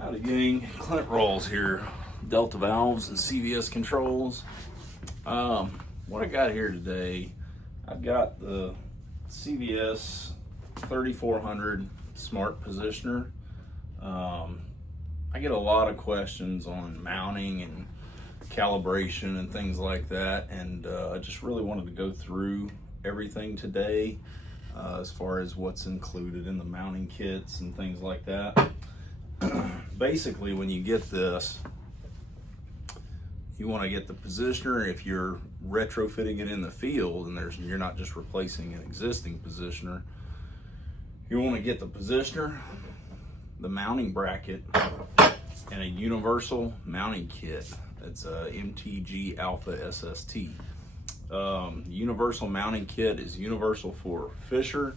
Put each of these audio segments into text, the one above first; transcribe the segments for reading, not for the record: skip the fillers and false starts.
Howdy gang, Clint Rolls here, Delta Valves and CVS Controls. What I got here today, I've got the CVS 3400 Smart Positioner. I get a lot of questions on mounting and calibration and things like that, and I just really wanted to go through everything today as far as what's included in the mounting kits and things like that. Basically, when you get this, you want to get the positioner. If you're retrofitting it in the field and you're not just replacing an existing positioner, you want to get the positioner, the mounting bracket, and a universal mounting kit. It's a MTG Alpha SST. Universal mounting kit is universal for Fisher,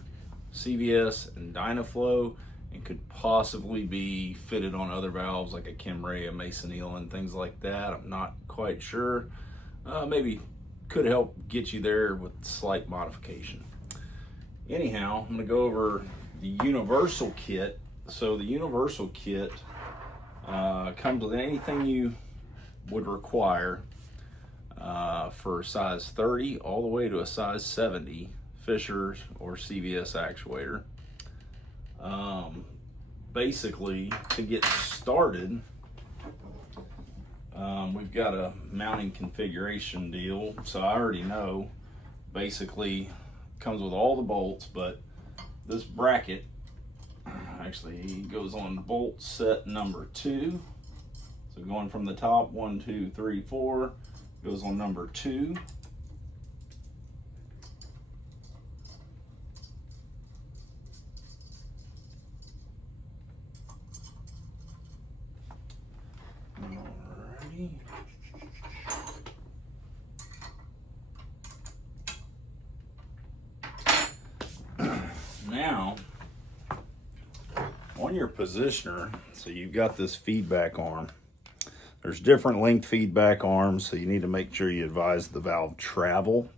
CVS, and Dynaflow, and could possibly be fitted on other valves like a Chemray, a Masonil, and things like that. I'm not quite sure. Maybe could help get you there with slight modification. Anyhow, I'm going to go over the universal kit. So the universal kit comes with anything you would require for a size 30 all the way to a size 70 Fisher or CVS actuator. Basically, to get started, we've got a mounting configuration deal. So I already know, basically comes with all the bolts, but this bracket actually goes on bolt set number 2. So going from the top, 1, 2, 3, 4, goes on number 2. Alrighty. Now, on your positioner, so you've got this feedback arm. There's different length feedback arms, so you need to make sure you advise the valve travel,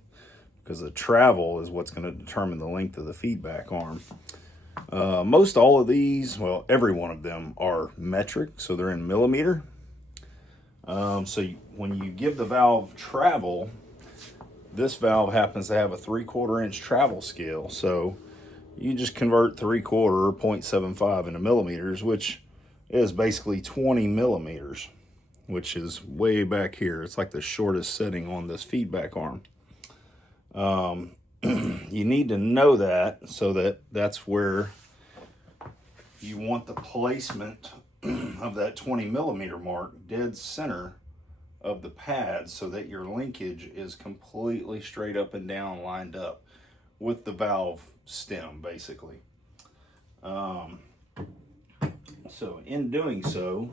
because the travel is what's going to determine the length of the feedback arm. Most all of these, well, every one of them are metric, so they're in millimeter. When you give the valve travel, this valve happens to have a 3/4 inch travel scale, so you just convert 3/4 or 0.75 into millimeters, which is basically 20 millimeters, which is way back here. It's like the shortest setting on this feedback arm. You need to know that, so that's where you want the placement of that 20 millimeter mark dead center of the pad, so that your linkage is completely straight up and down lined up with the valve stem, basically. So in doing so,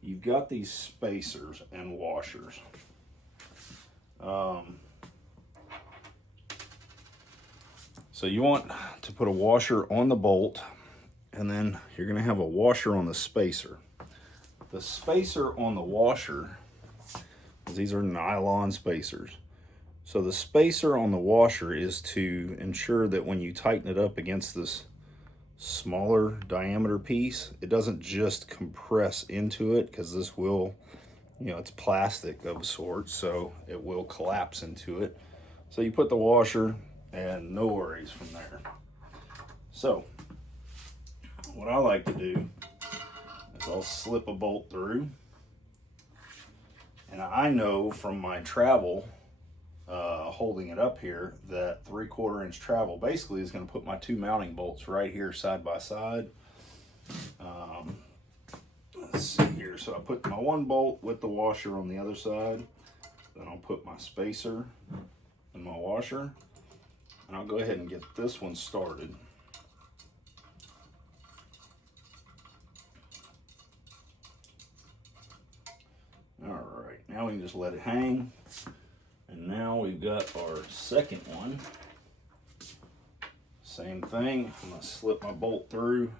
you've got these spacers and washers. So you want to put a washer on the bolt, and then you're going to have a washer on the spacer. The spacer on the washer, these are nylon spacers. So the spacer on the washer is to ensure that when you tighten it up against this smaller diameter piece, it doesn't just compress into it, because this will, it's plastic of sorts, so it will collapse into it. So you put the washer, and no worries from there. So what I like to do is I'll slip a bolt through, and I know from my travel holding it up here that 3/4 inch travel basically is going to put my 2 mounting bolts right here side by side. Let's see here. So I put my 1 bolt with the washer on the other side, then I'll put my spacer and my washer, and I'll go ahead and get this one started. All right, now we can just let it hang. And now we've got our second one. Same thing, I'm gonna slip my bolt through,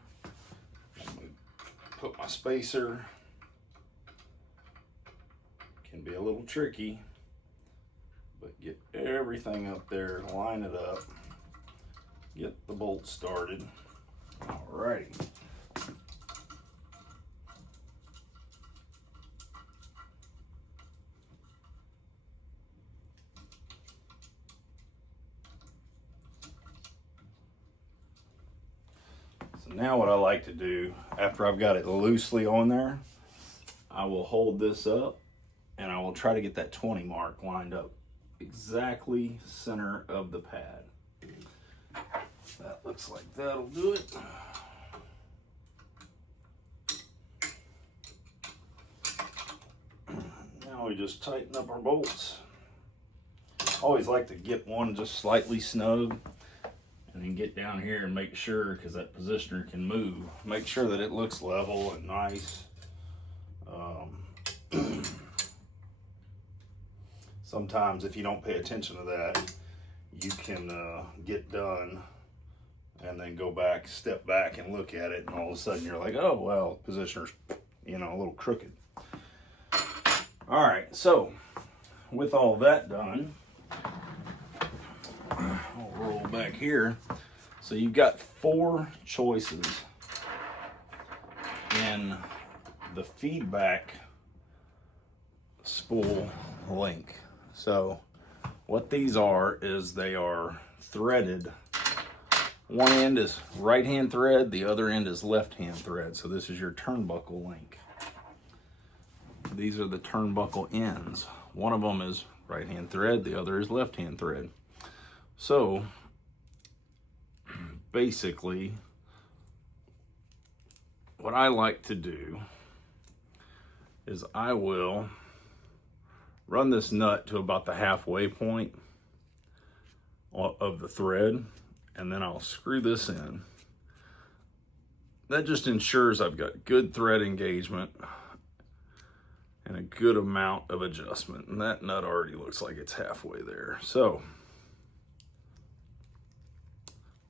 put my spacer. Can be a little tricky, but get everything up there, line it up, get the bolt started. All right. Now what I like to do, after I've got it loosely on there, I will hold this up and I will try to get that 20 mark lined up exactly center of the pad. That looks like that'll do it. Now we just tighten up our bolts. Always like to get one just slightly snug and then get down here and make sure, because that positioner can move, make sure that it looks level and nice. Sometimes if you don't pay attention to that, you can get done and then go back, step back and look at it, and all of a sudden you're like, oh, well, positioner's, you know, a little crooked. All right, so with all that done, I'll roll back here. So you've got 4 choices in the feedback spool link. So what these are is they are threaded. One end is right-hand thread, the other end is left-hand thread. So this is your turnbuckle link. These are the turnbuckle ends. One of them is right-hand thread, the other is left-hand thread. So basically, what I like to do is I will run this nut to about the halfway point of the thread, and then I'll screw this in. That just ensures I've got good thread engagement and a good amount of adjustment. And that nut already looks like it's halfway there. So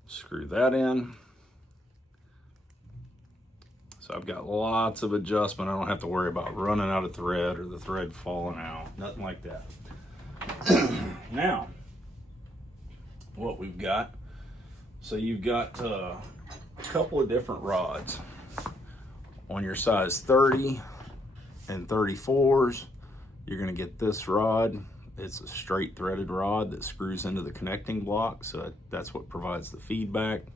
screw that in. So I've got lots of adjustment. I don't have to worry about running out of thread or the thread falling out, nothing like that. Now, what we've got, so you've got a couple of different rods on your size 30 and 34s. You're gonna get this rod. It's a straight threaded rod that screws into the connecting block, so that's what provides the feedback.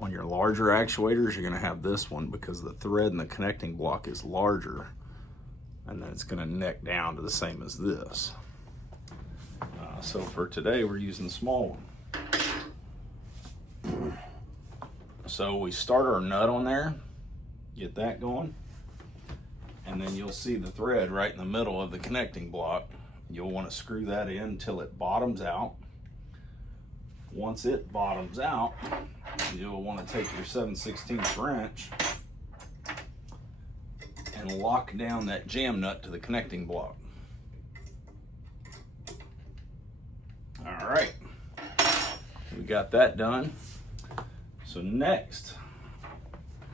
On your larger actuators, you're gonna have this one because the thread in the connecting block is larger, and then it's gonna neck down to the same as this. So for today, we're using the small one. So we start our nut on there, get that going, and then you'll see the thread right in the middle of the connecting block. You'll want to screw that in until it bottoms out. Once it bottoms out, you'll want to take your 7/16 wrench and lock down that jam nut to the connecting block. All right, we got that done. So next,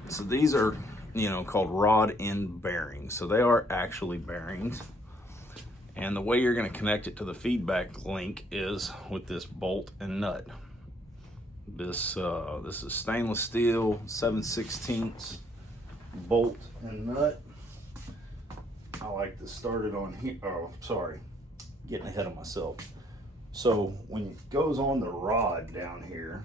so these are, you know, called rod end bearings. So they are actually bearings. And the way you're going to connect it to the feedback link is with this bolt and nut. This is stainless steel 7/16 bolt and nut. I like to start it on here. Oh, sorry, getting ahead of myself. So when it goes on the rod down here,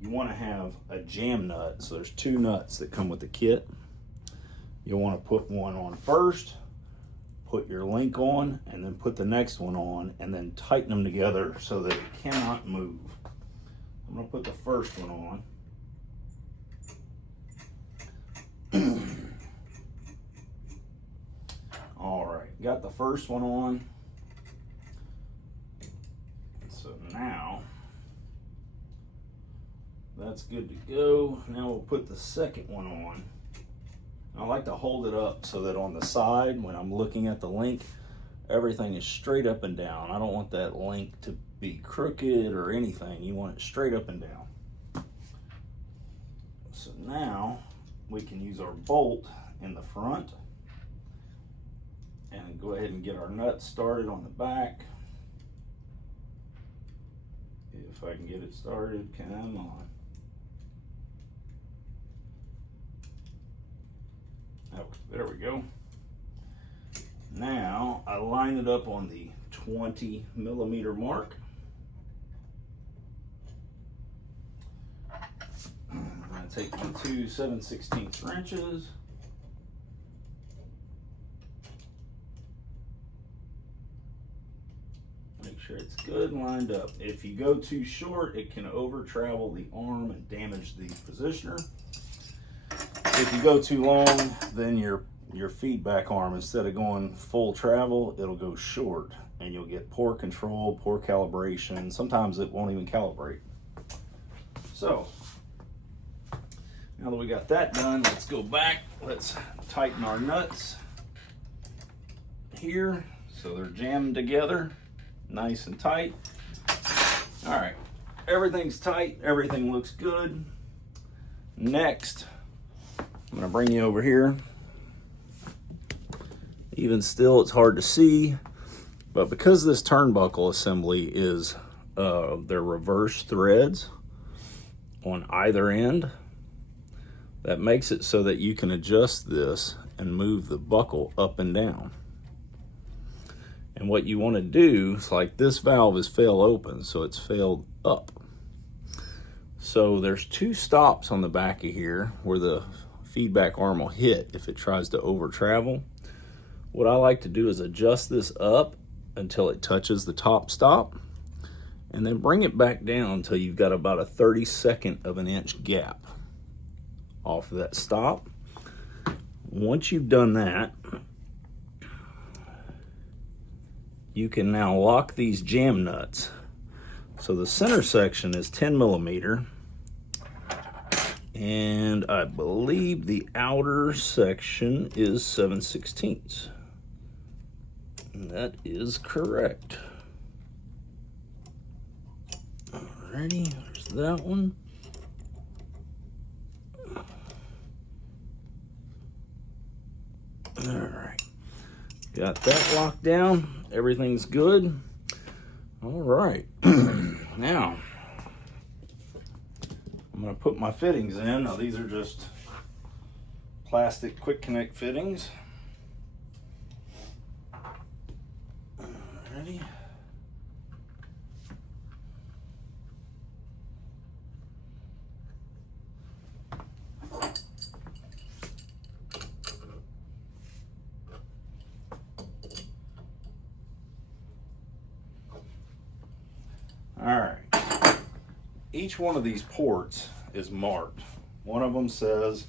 you want to have a jam nut. So there's 2 nuts that come with the kit. You'll want to put one on first, put your link on, and then put the next one on, and then tighten them together so that it cannot move. I'm gonna put the first one on. All right, got the first one on. So now that's good to go. Now we'll put the second one on. I like to hold it up so that on the side, when I'm looking at the link, everything is straight up and down. I don't want that link to be crooked or anything. You want it straight up and down. So now we can use our bolt in the front and go ahead and get our nut started on the back. If I can get it started, come on. Oh, there we go. Now I line it up on the 20mm mark. take my two 7/16 wrenches. Make sure it's good and lined up. If you go too short, it can over travel the arm and damage the positioner. If you go too long, then your feedback arm, instead of going full travel, it'll go short and you'll get poor control, poor calibration. Sometimes it won't even calibrate. So now that we got that done, let's go back. Let's tighten our nuts here so they're jammed together nice and tight. All right, everything's tight, everything looks good. Next, I'm gonna bring you over here. Even still, it's hard to see, but because this turnbuckle assembly is they're reverse threads on either end, that makes it so that you can adjust this and move the buckle up and down. And what you want to do is, like, this valve is fail open, so it's failed up. So there's two stops on the back of here where the feedback arm will hit if it tries to over travel. What I like to do is adjust this up until it touches the top stop, and then bring it back down until you've got about a 32nd of an inch gap off of that stop. Once you've done that, you can now lock these jam nuts. So the center section is 10 millimeter, and I believe the outer section is 7/16. And that is correct. Alrighty, there's that one. All right, got that locked down. Everything's good. All right, now I'm gonna put my fittings in. Now these are just plastic quick connect fittings. Alrighty. All right, each one of these ports is marked. One of them says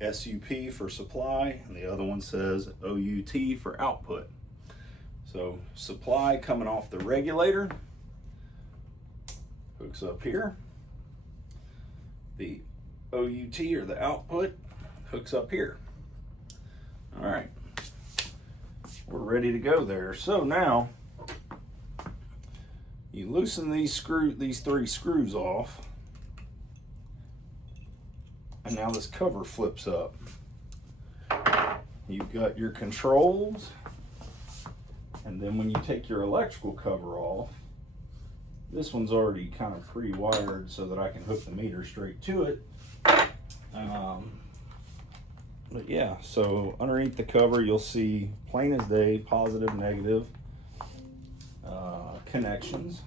SUP for supply, and the other one says OUT for output. So supply coming off the regulator hooks up here. The OUT, or the output, hooks up here. All right, we're ready to go there. So now you loosen these three screws off, and now this cover flips up. You've got your controls, and then when you take your electrical cover off, this one's already kind of pre-wired so that I can hook the meter straight to it. But yeah, so underneath the cover you'll see plain as day, positive, negative connections.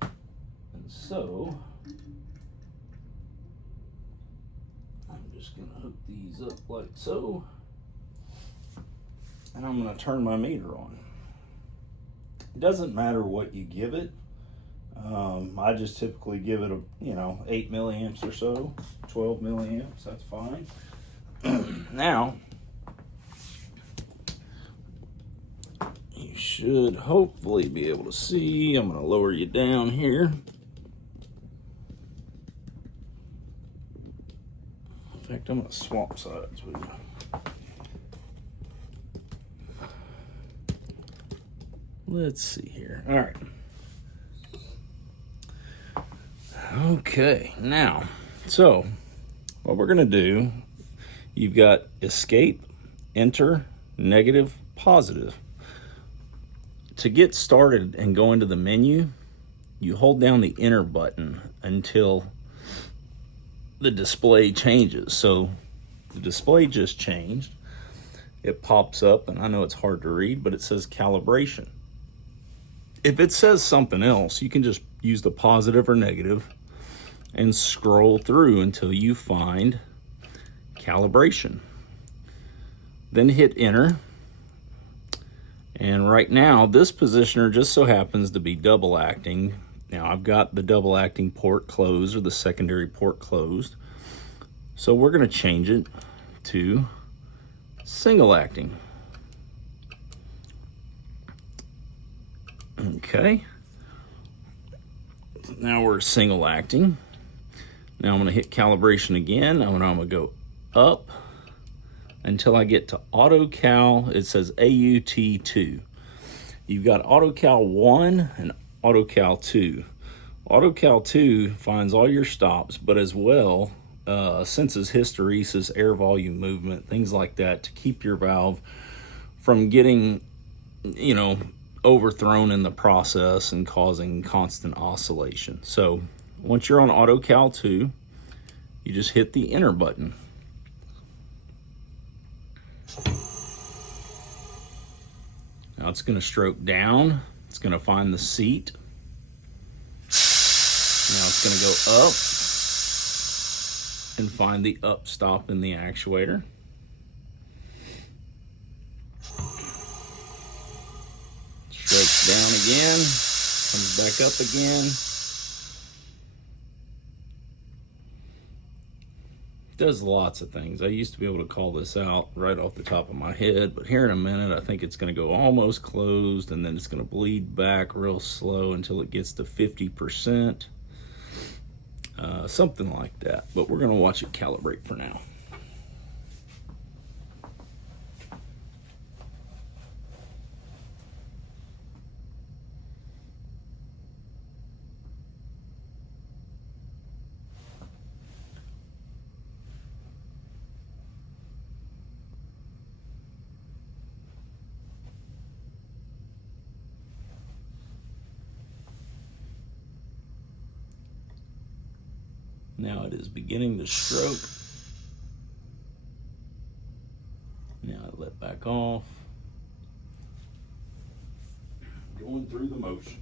And so I'm just gonna hook these up like so, and I'm gonna turn my meter on. It doesn't matter what you give it. I just typically give it 8 milliamps or so, 12 milliamps, that's fine. Now you should hopefully be able to see. I'm going to lower you down here. In fact, I'm going to swap sides with you. Let's see here. All right. Okay, now, so what we're going to do, you've got escape, enter, negative, positive. To get started and go into the menu, you hold down the enter button until the display changes. So the display just changed. It pops up, and I know it's hard to read, but it says calibration. If it says something else, you can just use the positive or negative, and scroll through until you find calibration. Then hit enter. And right now, this positioner just so happens to be double acting. Now I've got the double acting port closed, or the secondary port closed. So we're gonna change it to single acting. Okay. Now we're single acting. Now I'm gonna hit calibration again. I'm gonna go up until I get to auto cal. It says AUT2. You've got auto cal 1 and auto cal 2. Auto cal 2 finds all your stops, but as well senses hysteresis, air volume movement, things like that, to keep your valve from getting, you know, overthrown in the process and causing constant oscillation. So once you're on auto cal 2, you just hit the enter button. Now it's going to stroke down. It's going to find the seat. Now it's going to go up and find the up stop in the actuator. Strokes down again, comes back up again. Does lots of things. I used to be able to call this out right off the top of my head, but here in a minute, I think it's going to go almost closed, and then it's going to bleed back real slow until it gets to 50%. Something like that, but we're going to watch it calibrate for now. Now it is beginning to stroke. Now I let back off. Going through the motions.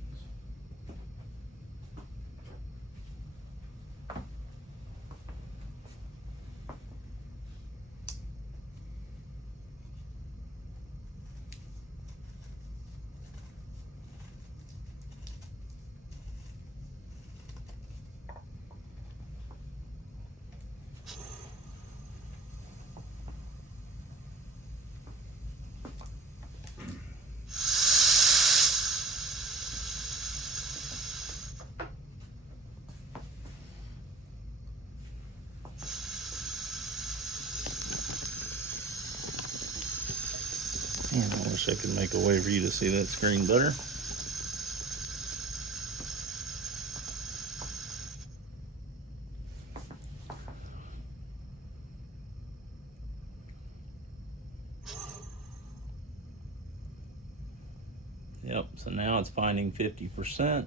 Man, I wish I could make a way for you to see that screen better. Yep, so now it's finding 50%.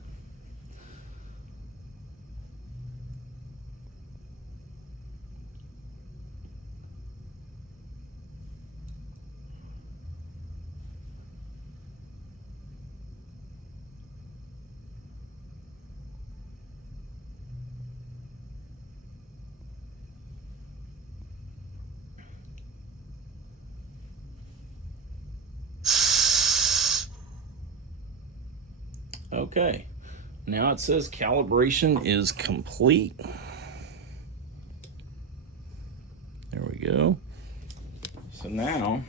Okay, now it says calibration is complete. There we go. So now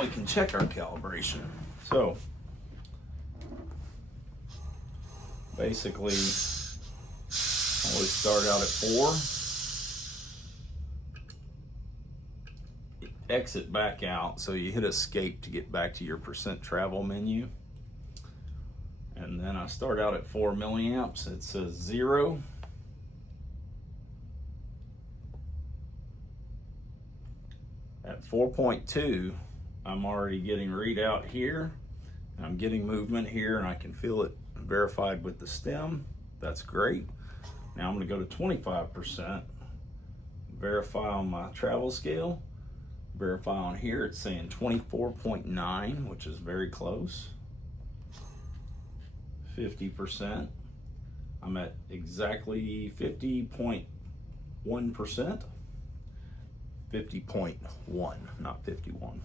we can check our calibration. So basically, I always start out at 4. Exit back out, so you hit escape to get back to your percent travel menu, and then I start out at 4 milliamps. It says 0, at 4.2 I'm already getting readout here, I'm getting movement here, and I can feel it verified with the stem. That's great. Now I'm going to go to 25%, verify on my travel scale. Verify on here, it's saying 24.9, which is very close. 50%. I'm at exactly 50.1%. 50.1, not 51.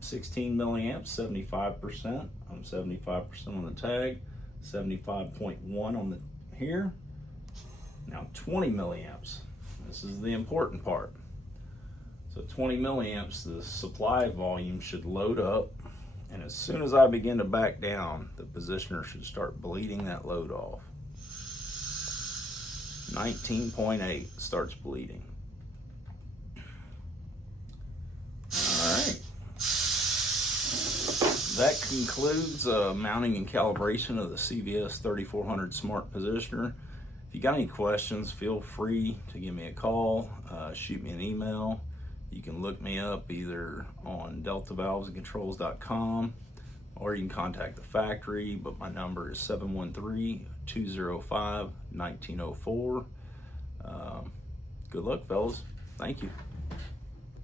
16 milliamps, 75%. I'm 75% on the tag, 75.1 on the here. Now 20 milliamps. This is the important part. So 20 milliamps, the supply volume should load up, and as soon as I begin to back down, the positioner should start bleeding that load off. 19.8 starts bleeding. Alright. That concludes mounting and calibration of the CVS 3400 Smart Positioner. If you got any questions, feel free to give me a call, shoot me an email. You can look me up either on deltavalvesandcontrols.com, or you can contact the factory, but my number is 713-205-1904. Good luck, fellas. Thank you.